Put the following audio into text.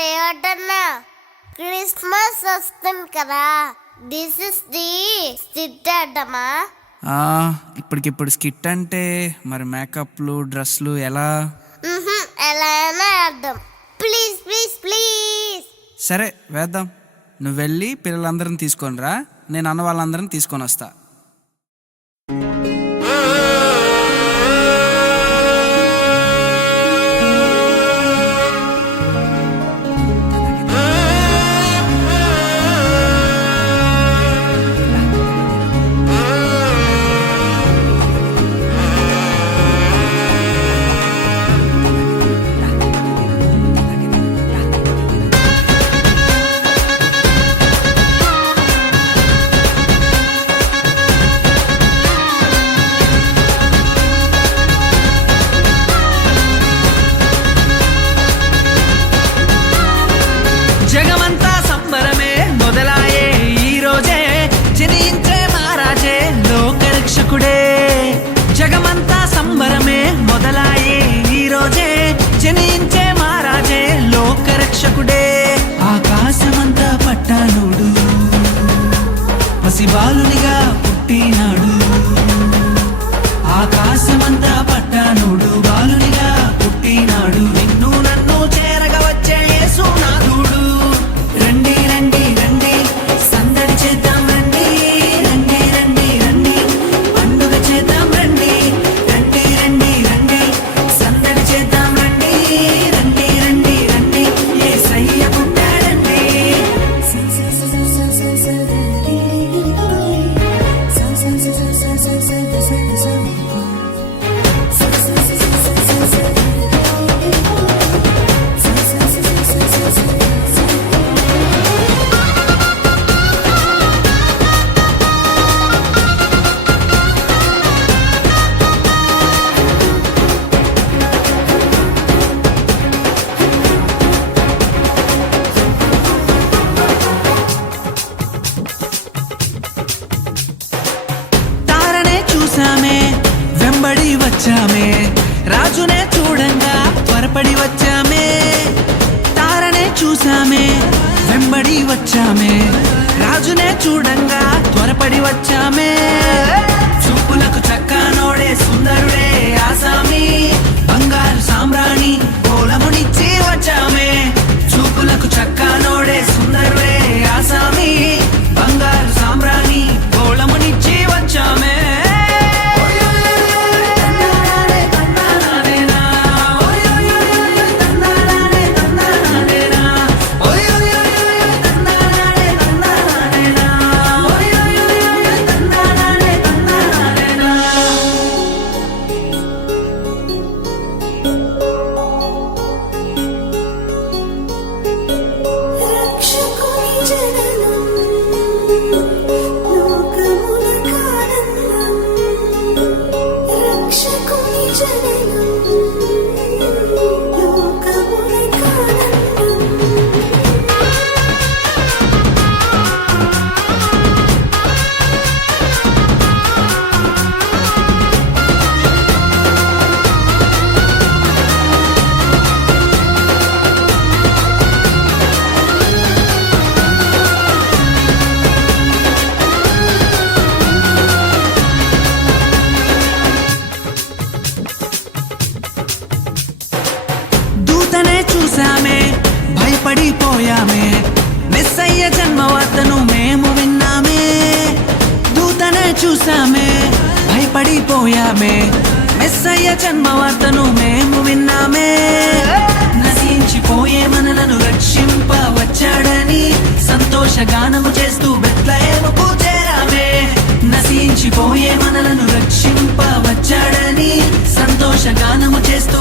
డేవటన్నా Christmas వస్తుంది కదా, this is the skit అడ్డమా? ఇప్పటికిప్పుడు స్కిట్ అంటే మరి మేకప్లు డ్రెస్లు ఎలా? ఎలా అయినా అర్థం. Please please please. సరే వేద్దాం. నువ్వు వెళ్ళి పిల్లలందరిని తీసుకొని రా, నేను అన్న వాళ్ళందరిని తీసుకొని వస్తా. జగమంతా సంబరమే మొదలాయే ఈ రోజే, జనించే మహారాజే లోకరక్షకుడే. జగమంతా సంబరమే మొదలాయే ఈ రోజే, జనించే మహారాజే లోకరక్షకుడే. ఆకాశమంతా పట్టానుడు పసిబాలునిగా పుట్టినాడు. ఆకాశమంతా పట్టానుడు బాలునిగా పుట్టినాడు. నిన్ను నన్ను చేరగా వచ్చే యేసునాథుడు. రండి రండి రండి సందడి చేద్దాం రండి, రండి రండి రండి పండుగ చేద్దాం రండి, రండి రండి రండి సందడి చేద్దాం రండి, రండి రండి రండి యేసయ్య పుట్టాడండి. తారనే చూసామే వెంబడి వచ్చామే, రాజునే చూడంగా త్వరపడి వచ్చామే. తారనే చూసామే వెంబడి వచ్చామే, రాజునే చూడంగా త్వరపడి వచ్చామే. చూపులకు చక్కనోడే సుందరుడే ఆసామి, బంగారు సామ్రాణి కోలమునిచ్చి వచ్చామే. చూపులకు చక్కనోడే సుందరుడే ఆసామి, బంగారు సామ్రాణి కోలమునిచ్చి వచ్చామే. దూతనే చూసామే భయపడిపోయామే, మెస్సయ్య జన్మవార్తను మేము విన్నామే. దూతనే చూసామే భయపడిపోయామే, మెస్సయ్య జన్మవార్తను మేము విన్నామే. నశించిపోయే మనలను రక్షింప వచ్చాడని సంతోషగానము చేస్తూ బెత్లెహేముకు చేరామే. నశించిపోయే మనలను రక్షింప వచ్చాడని సంతోషగానము చేస్తూ